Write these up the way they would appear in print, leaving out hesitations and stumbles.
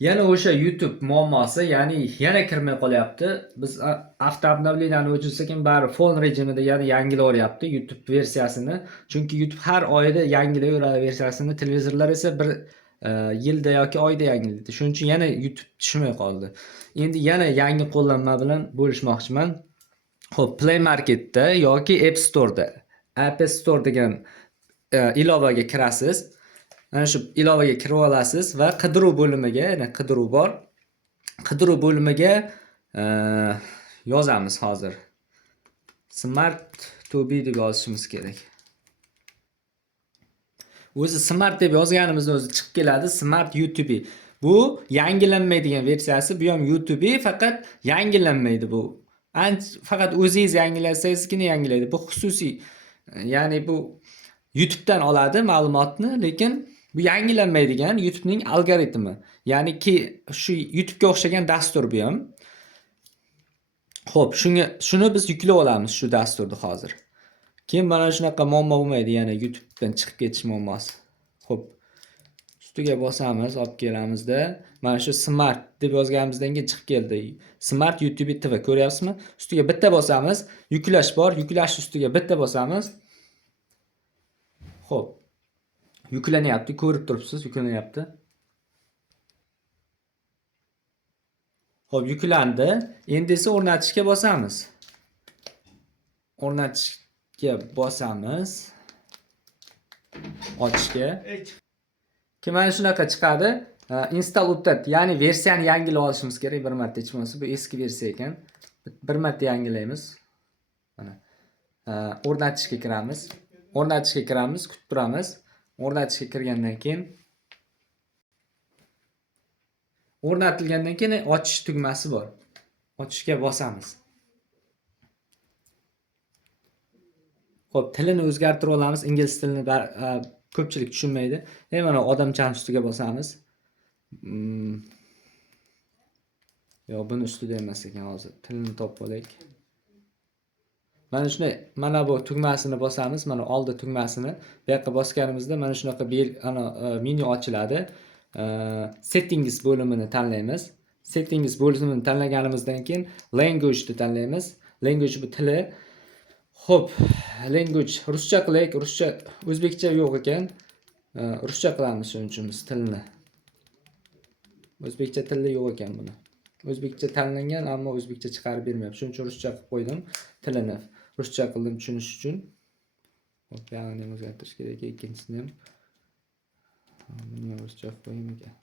Yana o'sha YouTube muammosi, ya'ni yana kirmay qolyapti. Biz avtoobnovleniyani o'chirsak ham bari fon rejimida yana yangilaveryapti YouTube versiyasini. Chunki YouTube har oyda yangilayveradi versiyasini, televizorlar esa bir yilda yoki oyda yangilaydi. Shuning uchun yana YouTube tushmay qoldi. Endi yana yangi qo'llanma bilan bo'lishmoqchiman. Xo'p, Play Marketda yoki App Store'da, App Store degan ilovaga kirasiz. Mana shu ilovaga kirib olasiz va qidiruv bo'limiga, yana qidiruv bor. Qidiruv bo'limiga yozamiz hozir. Smart to be deb yozishimiz kerak. O'zi smart deb yozganimizda o'zi chiqib keladi, Smart YouTube. Bu yangilanmaydigan versiyasi, bu ham YouTube, faqat yangilanmaydi bu. Faqat o'zingiz yangilasangizgina yangilaydi. Bu xususiy, ya'ni bu YouTube'dan oladi ma'lumotni, lekin bu yangilanmaydigan YouTube'ning algoritmi. Ya'ni ki shu YouTube'ga o'xshagan dastur bu ham. Xo'p, shuni biz yuklab olamiz shu dasturni hozir. Keyin mana shunaqa muammo bo'lmaydi, yana YouTube'dan chiqib ketish muammosi. Xo'p, ustiga bosamiz, olib kelamizda, mana shu Smart deb yozganimizdan keyin chiqib keldi. Smart YouTube TV ko'ryapsizmi? Ustiga bitta bosamiz, yuklash bor, yuklash ustiga bitta bosamiz. Xo'p, yuklanyapti, ko'rib turibsiz, yuklanyapti. Xo'p, yuklandi. Endi esa o'rnatishga bosamiz. O'rnatishga bosamiz. Ochishga. Keyin mana shunaqa chiqadi. Install update, ya'ni versiyani yangilab olishimiz kerak bir marta hech bo'lmasa. Bu eski versiya ekan. Bir marta yangilaymiz. Mana. O'rnatishga kiramiz. O'rnatishga kiramiz, kutib turamiz. O'rnatishga kirgandan keyin o'rnatilgandan keyin ochish tugmasi bor. Ochishga bosamiz. Xo'p, tilini o'zgartirib olamiz. Ingliz tilini ko'pchilik tushunmaydi. Mana odamchani ustiga bosamiz. Yo'q, buni ustida emas ekan hozir. Tilini topib olaylik. Mana shunday, mana bu tugmasini bosamiz, mana oldi tugmasini. Bu yoqqa bosganimizda mana shunaqa menyu ochiladi. Settings bo'limini tanlaymiz. Settings bo'limini tanlaganimizdan keyin language ni tanlaymiz. Language bu tili. Xo'p, language ruscha qilaylik. Ruscha, o'zbekcha yo'q ekan. Ruscha qilamiz shuning uchun biz tilni. O'zbekcha tilda yo'q ekan buni. O'zbekcha tanlangan, ammo o'zbekcha chiqarib bermayapti. Shuning uchun ruscha qilib qo'ydim tilini. Ruscha qildim tushunish uchun. Xo'p, ya'ni o'zgartirish kerak, ikkinchisini ham. Buni ruscha qilib qo'yaymi ekan.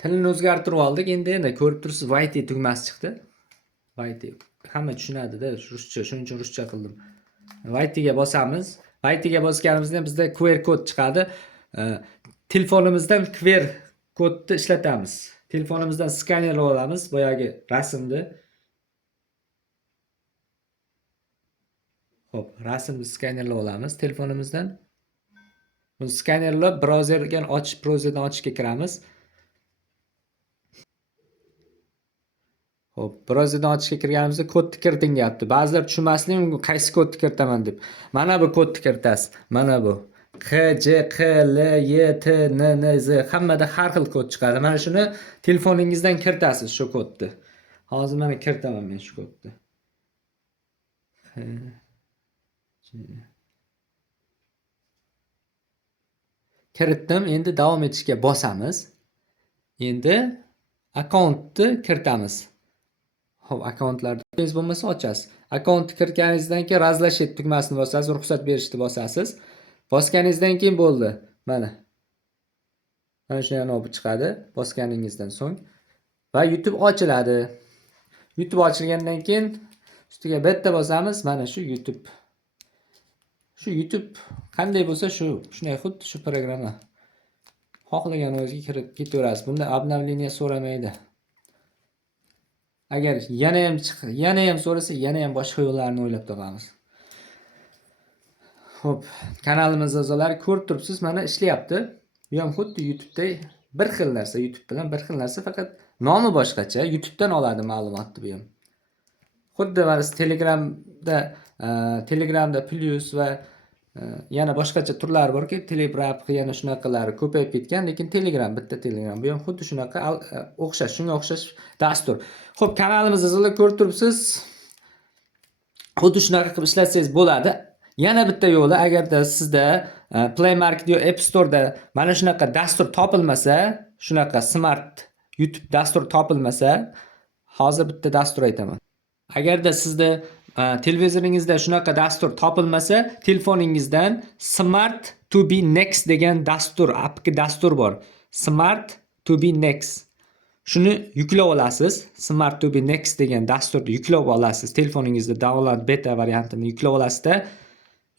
Tilini o'zgartirib oldik. Endi ko'rib turibsiz, White tugmasi chiqdi. White hamma tushunadi-da, ruscha, shuning uchun ruscha qildim. White ga bosamiz. White ga bosganimizda bizda QR kod chiqadi. Telefonimizdan QR kodni ishlatamiz. Telefonimizdan skaner olamiz, boyagi rasmni. Xo'p, rasmni skanerlab olamiz telefonimizdan. Buni skanerlab brauzerdan ochishga kiramiz. Xo'p, brauzerdan ochishga kirganimizda kodni kiriting deyapti. Ba'zilar tushunmasligi mumkin, qaysi kodni kiritaman deb. Mana bu kodni kiritasiz. Mana bu. Q, J, Q, L, Y, T, N, N, Z hammada har xil kod chiqadi. Mana shuni telefoningizdan kiritasiz shu kodni. Hozir mana kiritaman men shu kodni. Kiritdim. Endi davom etishga bosamiz. Endi akkauntni kiritamiz. Xo'p, akkauntlarni bo'lmasa ochasiz. Akkauntni kiritganingizdan keyin razlashet tugmasini bosasiz, ruxsat berishni bosasiz. Bosganingizdan keyin bo'ldi. Mana. Mana shu yana olib chiqadi bosganingizdan so'ng va YouTube ochiladi. YouTube ochilgandan keyin ustiga bitta bosamiz, mana shu YouTube. Shu YouTube qanday bo'lsa shunday xuddi shu programma. Xohlagan o'zingizga kirib ketaverasiz. Bunda obnovleniya so'ramaydi. Agar yana ham so'rasa, yana ham boshqa yo'llarni o'ylab topamiz. Xo'p, kanalimiz a'zolari ko'rib turibsiz, mana ishlayapti. Bu ham xuddi YouTube'da bir xil narsa, YouTube bilan bir xil narsa, faqat nomi boshqacha. YouTube'dan oladi ma'lumotni bu ham. Xuddi mana siz Telegramda Plus va yana boshqacha turlari borki, Telegram yana shunaqalari ko'payib ketgan, lekin Telegram bitta Telegram. Bu ham xuddi shunaqa o'xshash, shunga o'xshash dastur. Xo'p, kanalimizni sizlar ko'rib turibsiz. Xuddi shunaqa qilib ishlatsangiz bo'ladi. Yana bitta yo'li, agarda sizda Play Market yo App Store'da mana shunaqa dastur topilmasa, shunaqa smart YouTube dastur topilmasa, hozir bitta dastur aytaman. Agarda sizda televizoringizda shunaqa dastur topilmasa, telefoningizdan Smart to be next degan dastur, dastur bor. Smart to be next. Shuni yuklab olasiz. Smart to be next degan dasturni yuklab olasiz. Telefoningizda download beta variantini yuklab olasizda,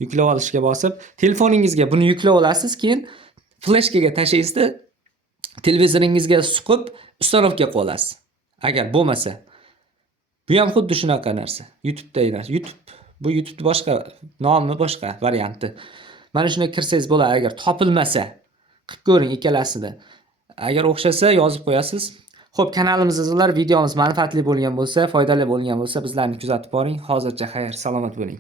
yuklab olishga bosib, telefoningizga buni yuklab olasiz, keyin fleshkaga tashlaysizda, televizoringizga suqib, ustanovka qilib olasiz. Agar bo'lmasa, bu ham xuddi shunaqa narsa. YouTube'dagi narsa. Bu YouTube boshqa, nomi boshqa varianti. Mana shunga kirsangiz bo'ladi, agar topilmasa. Qilib ko'ring ikkalasida. Agar o'xshasa yozib qo'yasiz. Xo'p, kanalimizda videomiz manfaatli bo'lgan bo'lsa, foydali bo'lgan bo'lsa, bizlarni kuzatib boring. Hozircha xayr, salomat bo'ling.